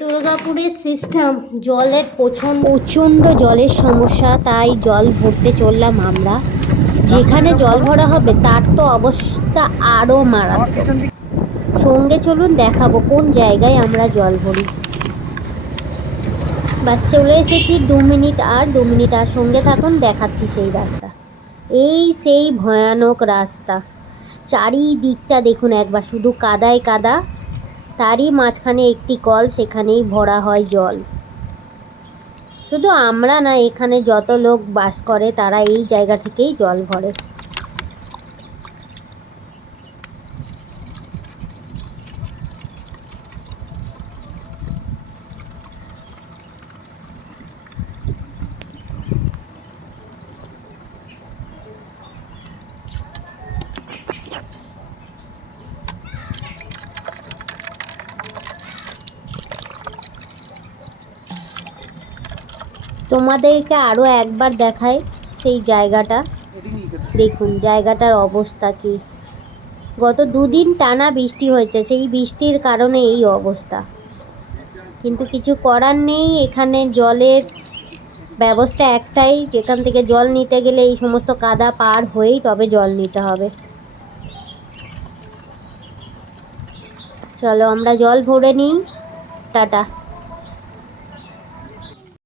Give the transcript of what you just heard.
দুর্গাপুরের সিস্টেম জলের প্রচণ্ড জলের সমস্যা, তাই জল ভরতে চললাম আমরা। যেখানে জল ভরা হবে তার তো অবস্থা আরও মারাত্মক। সঙ্গে চলুন, দেখাবো কোন জায়গায় আমরা জল ভরি। বাস চলে এসেছি, 2 মিনিট আর সঙ্গে থাকুন, দেখাচ্ছি সেই রাস্তা। এই সেই ভয়ানক রাস্তা, চারিদিকটা দেখুন একবার, শুধু কাদায় কাদা। তারই মাঝখানে একটি কল, সেখানেই ভরা হয় জল। শুধু আমরা না, এখানে যত লোক বাস করে তারা এই জায়গা থেকেই জল ভরে। তোমাদেরকে আরও একবার দেখায় সেই জায়গাটা। দেখুন জায়গাটার অবস্থা কি। গত 2 দিন টানা বৃষ্টি হয়েছে, সেই বৃষ্টির কারণে এই অবস্থা। কিন্তু কিছু করার নেই, এখানে জলের ব্যবস্থা একটাই, যেখান থেকে জল নিতে গেলে এই সমস্ত কাদা পার হয়েই তবে জল নিতে হবে। চলো আমরা জল ভরে নিই, টাটা।